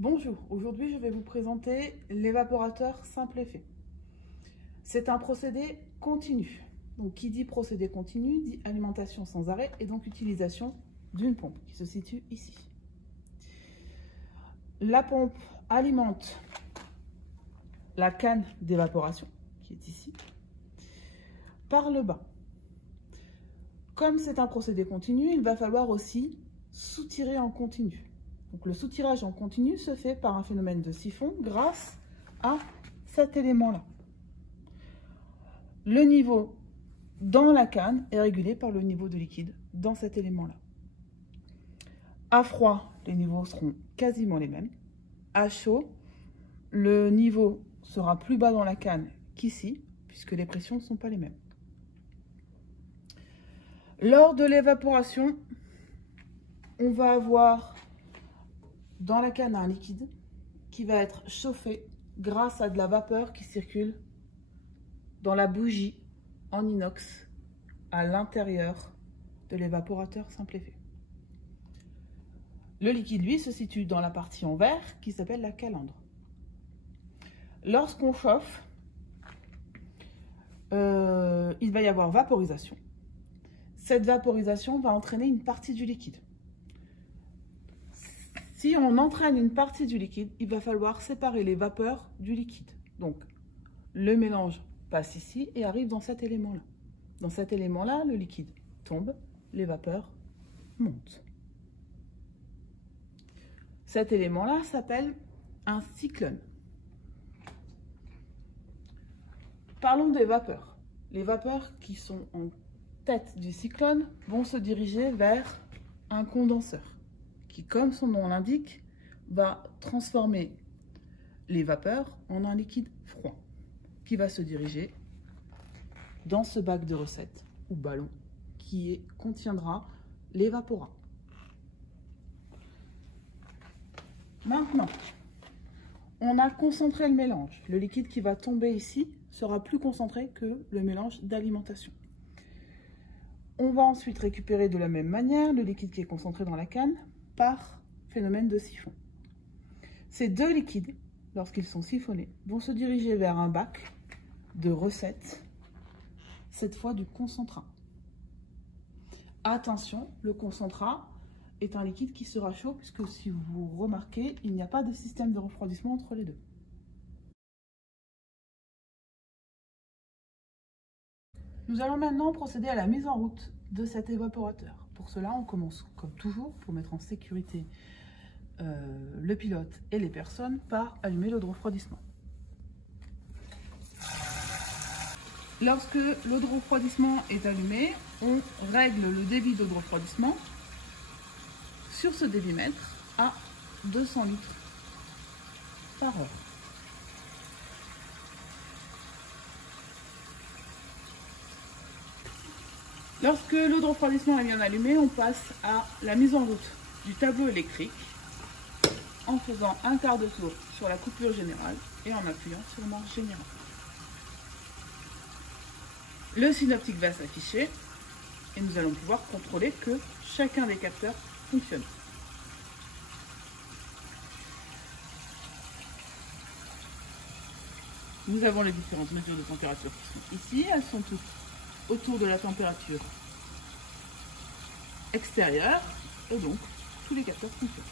Bonjour, aujourd'hui je vais vous présenter l'évaporateur simple effet. C'est un procédé continu. Donc qui dit procédé continu dit alimentation sans arrêt et donc utilisation d'une pompe qui se situe ici. La pompe alimente la canne d'évaporation qui est ici par le bas. Comme c'est un procédé continu, il va falloir aussi soutirer en continu. Donc le soutirage en continu se fait par un phénomène de siphon grâce à cet élément-là. Le niveau dans la canne est régulé par le niveau de liquide dans cet élément-là. À froid, les niveaux seront quasiment les mêmes. À chaud, le niveau sera plus bas dans la canne qu'ici, puisque les pressions ne sont pas les mêmes. Lors de l'évaporation, on va avoir dans la canne un liquide qui va être chauffé grâce à de la vapeur qui circule dans la bougie en inox à l'intérieur de l'évaporateur simple effet. Le liquide, lui, se situe dans la partie en verre qui s'appelle la calandre. Lorsqu'on chauffe, il va y avoir vaporisation. Cette vaporisation va entraîner une partie du liquide. Si on entraîne une partie du liquide, il va falloir séparer les vapeurs du liquide. Donc, le mélange passe ici et arrive dans cet élément-là. Dans cet élément-là, le liquide tombe, les vapeurs montent. Cet élément-là s'appelle un cyclone. Parlons des vapeurs. Les vapeurs qui sont en tête du cyclone vont se diriger vers un condenseur qui, comme son nom l'indique, va transformer les vapeurs en un liquide froid qui va se diriger dans ce bac de recette ou ballon qui contiendra l'évaporat. Maintenant, on a concentré le mélange. Le liquide qui va tomber ici sera plus concentré que le mélange d'alimentation. On va ensuite récupérer de la même manière le liquide qui est concentré dans la canne par phénomène de siphon. Ces deux liquides, lorsqu'ils sont siphonnés, vont se diriger vers un bac de recette, cette fois du concentrat. Attention, le concentrat est un liquide qui sera chaud puisque si vous remarquez, il n'y a pas de système de refroidissement entre les deux. Nous allons maintenant procéder à la mise en route de cet évaporateur. Pour cela, on commence comme toujours, pour mettre en sécurité le pilote et les personnes, par allumer l'eau de refroidissement. Lorsque l'eau de refroidissement est allumée, on règle le débit d'eau de refroidissement sur ce débitmètre à 200 litres par heure. Lorsque l'eau de refroidissement est bien allumée, on passe à la mise en route du tableau électrique en faisant un quart de tour sur la coupure générale et en appuyant sur marche générale. Le synoptique va s'afficher et nous allons pouvoir contrôler que chacun des capteurs fonctionne. Nous avons les différentes mesures de température qui sont ici. Elles sont toutes autour de la température extérieure et donc tous les capteurs fonctionnent.